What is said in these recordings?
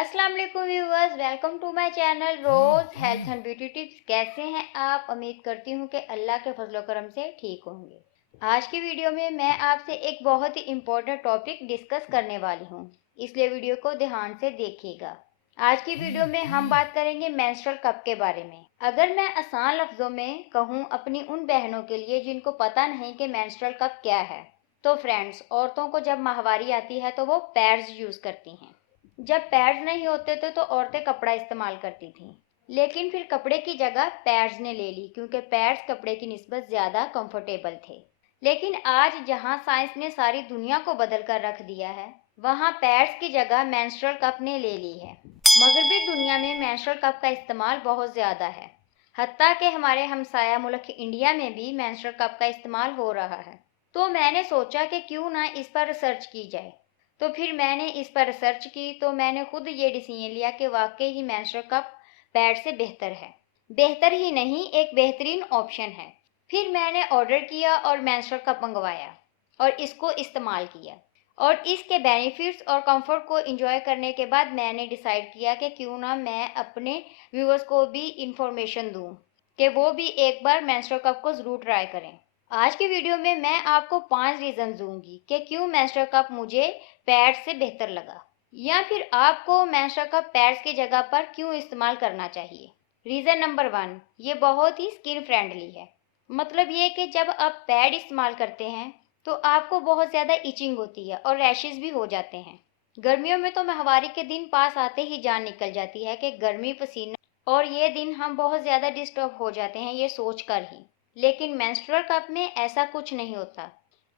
अस्सलाम वालेकुम viewers, welcome to my channel rose health and beauty tips. कैसे हैं आप? उम्मीद करती हूँ कि अल्लाह के फजलो करम से ठीक होंगे। आज की वीडियो में मैं आपसे एक बहुत ही इम्पोर्टेंट टॉपिक डिस्कस करने वाली हूँ, इसलिए वीडियो को ध्यान से देखिएगा। आज की वीडियो में हम बात करेंगे मेंस्ट्रुअल कप के बारे में। अगर मैं आसान लफ्जों में कहूँ अपनी उन बहनों के लिए जिनको पता नहीं कि मेंस्ट्रुअल कप क्या है, तो फ्रेंड्स, औरतों को जब माहवारी आती है तो वो पैड्स यूज करती हैं। जब पैड्स नहीं होते थे तो औरतें कपड़ा इस्तेमाल करती थीं, लेकिन फिर कपड़े की जगह पैड्स ने ले ली क्योंकि पैड्स कपड़े की निस्बत ज़्यादा कंफर्टेबल थे। लेकिन आज जहां साइंस ने सारी दुनिया को बदल कर रख दिया है, वहां पैड्स की जगह मेंस्ट्रुअल कप ने ले ली है। मगरबी दुनिया में मेंस्ट्रुअल कप का इस्तेमाल बहुत ज़्यादा है। हत्ता कि हमारे हमसाया मुल्क इंडिया में भी मेंस्ट्रुअल कप का इस्तेमाल हो रहा है। तो मैंने सोचा कि क्यों ना इस पर रिसर्च की जाए। तो फिर मैंने इस पर रिसर्च की तो मैंने खुद ये डिसीजन लिया कि वाकई ही मेंस्ट्रुअल कप पैड से बेहतर है। बेहतर ही नहीं, एक बेहतरीन ऑप्शन है। फिर मैंने ऑर्डर किया और मेंस्ट्रुअल कप मंगवाया और इसको इस्तेमाल किया, और इसके बेनिफिट्स और कंफर्ट को एंजॉय करने के बाद मैंने डिसाइड किया कि क्यों ना मैं अपने व्यूअर्स को भी इंफॉर्मेशन दूं कि वो भी एक बार मेंस्ट्रुअल कप को ज़रूर ट्राई करें। आज की वीडियो में मैं आपको 5 रीज़न दूंगी कि क्यों मेंस्ट्रुअल कप मुझे पैड्स से बेहतर लगा, या फिर आपको मेंस्ट्रुअल कप पैड्स की जगह पर क्यों इस्तेमाल करना चाहिए। रीज़न नंबर 1, ये बहुत ही स्किन फ्रेंडली है। मतलब ये कि जब आप पैड इस्तेमाल करते हैं तो आपको बहुत ज़्यादा इचिंग होती है और रैशेस भी हो जाते हैं। गर्मियों में तो माहवारी के दिन पास आते ही जान निकल जाती है कि गर्मी पसीना, और ये दिन हम बहुत ज़्यादा डिस्टर्ब हो जाते हैं ये सोच कर ही। लेकिन मेंस्ट्रुअल कप में ऐसा कुछ नहीं होता।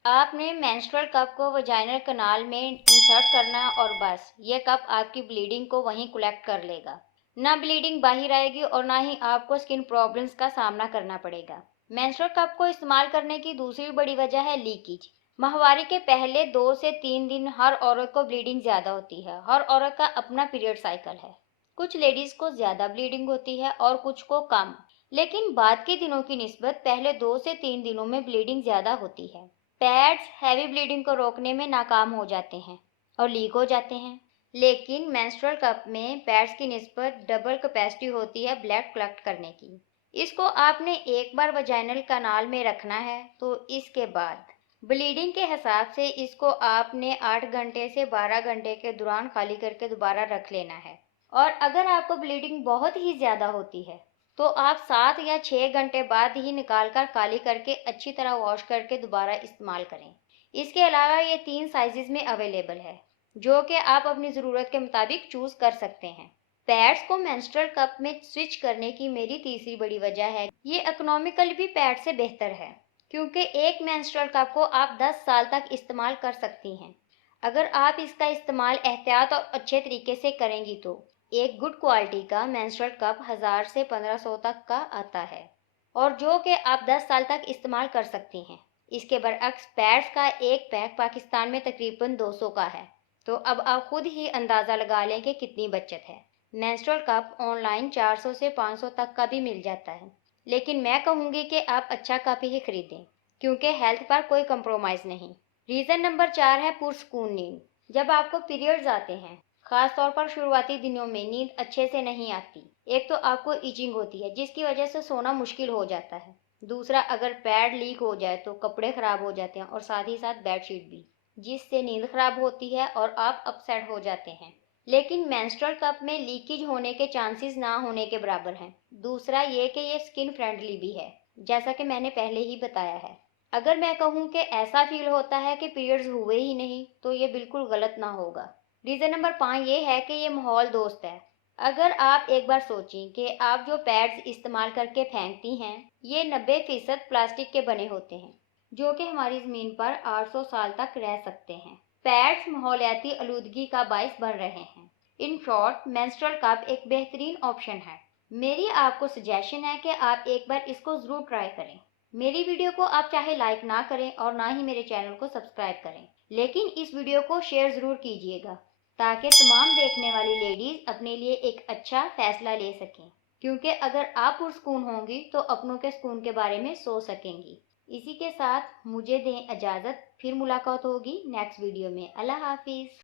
आपने मेंस्ट्रुअल कप को वजाइनल कनाल में इंसर्ट करना और बस ये कप आपकी ब्लीडिंग को वहीं कलेक्ट कर लेगा। ना ब्लीडिंग बाहर आएगी और ना ही आपको स्किन प्रॉब्लम्स का सामना करना पड़ेगा। मेंस्ट्रुअल कप को इस्तेमाल करने की दूसरी बड़ी वजह है लीकेज। माहवारी के पहले 2 से 3 दिन हर औरत को ब्लीडिंग ज़्यादा होती है। हर औरत का अपना पीरियड साइकिल है। कुछ लेडीज़ को ज़्यादा ब्लीडिंग होती है और कुछ को कम। लेकिन बाद के दिनों की निस्बत पहले 2 से 3 दिनों में ब्लीडिंग ज़्यादा होती है। पैड्स हैवी ब्लीडिंग को रोकने में नाकाम हो जाते हैं और लीक हो जाते हैं। लेकिन मेंस्ट्रुअल कप में पैड्स की निस्बत डबल कैपेसिटी होती है ब्लड कलेक्ट करने की। इसको आपने एक बार वजाइनल कनाल में रखना है तो इसके बाद ब्लीडिंग के हिसाब से इसको आपने 8 घंटे से 12 घंटे के दौरान खाली करके दोबारा रख लेना है। और अगर आपको ब्लीडिंग बहुत ही ज़्यादा होती है तो आप 7 या 6 घंटे बाद ही निकाल कर खाली करके अच्छी तरह वॉश करके दोबारा इस्तेमाल करें। इसके अलावा ये 3 साइजेस में अवेलेबल है, जो कि आप अपनी ज़रूरत के मुताबिक चूज़ कर सकते हैं। पैड्स को मेंस्ट्रुअल कप में स्विच करने की मेरी तीसरी बड़ी वजह है, ये इकोनॉमिकल भी पैड से बेहतर है, क्योंकि एक मेंस्ट्रुअल कप को आप 10 साल तक इस्तेमाल कर सकती हैं। अगर आप इसका इस्तेमाल एहतियात और अच्छे तरीके से करेंगी तो एक गुड क्वालिटी का मेंस्ट्रुअल कप 1000 से 1500 तक का आता है, और जो कि आप 10 साल तक इस्तेमाल कर सकती हैं। इसके बरअक्स पैड्स का एक पैक पाकिस्तान में तकरीबन 200 का है, तो अब आप खुद ही अंदाज़ा लगा लें कि कितनी बचत है। मेंस्ट्रुअल कप ऑनलाइन 400 से 500 तक का भी मिल जाता है, लेकिन मैं कहूँगी कि आप अच्छा कप ही खरीदें, क्योंकि हेल्थ पर कोई कंप्रोमाइज़ नहीं। रीज़न नंबर 4 है पुरसकून नींद। जब आपको पीरियड्स आते हैं, खास तौर पर शुरुआती दिनों में नींद अच्छे से नहीं आती। एक तो आपको इचिंग होती है जिसकी वजह से सोना मुश्किल हो जाता है। दूसरा, अगर पैड लीक हो जाए तो कपड़े खराब हो जाते हैं और साथ ही साथ बेडशीट भी, जिससे नींद खराब होती है और आप अपसेट हो जाते हैं। लेकिन मेंस्ट्रुअल कप में लीकेज होने के चांसेस ना होने के बराबर हैं। दूसरा ये कि ये स्किन फ्रेंडली भी है, जैसा कि मैंने पहले ही बताया है। अगर मैं कहूँ कि ऐसा फील होता है कि पीरियड्स हुए ही नहीं, तो ये बिल्कुल गलत ना होगा। रीज़न नंबर 5 ये है कि ये माहौल दोस्त है। अगर आप एक बार सोचें कि आप जो पैड्स इस्तेमाल करके फेंकती हैं, ये 90% प्लास्टिक के बने होते हैं, जो कि हमारी ज़मीन पर 800 साल तक रह सकते हैं। पैड्स माहौलियाती आलूदगी का बायस बन रहे हैं। इन शॉर्ट, मेंस्ट्रुअल कप एक बेहतरीन ऑप्शन है। मेरी आपको सजेशन है कि आप एक बार इसको ज़रूर ट्राई करें। मेरी वीडियो को आप चाहे लाइक ना करें और ना ही मेरे चैनल को सब्सक्राइब करें, लेकिन इस वीडियो को शेयर ज़रूर कीजिएगा, ताकि तमाम देखने वाली लेडीज़ अपने लिए एक अच्छा फैसला ले सकें। क्योंकि अगर आप पुरसकून होंगी तो अपनों के सुकून के बारे में सोच सकेंगी। इसी के साथ मुझे दें इजाज़त, फिर मुलाकात होगी नेक्स्ट वीडियो में। अल्लाह हाफिज़।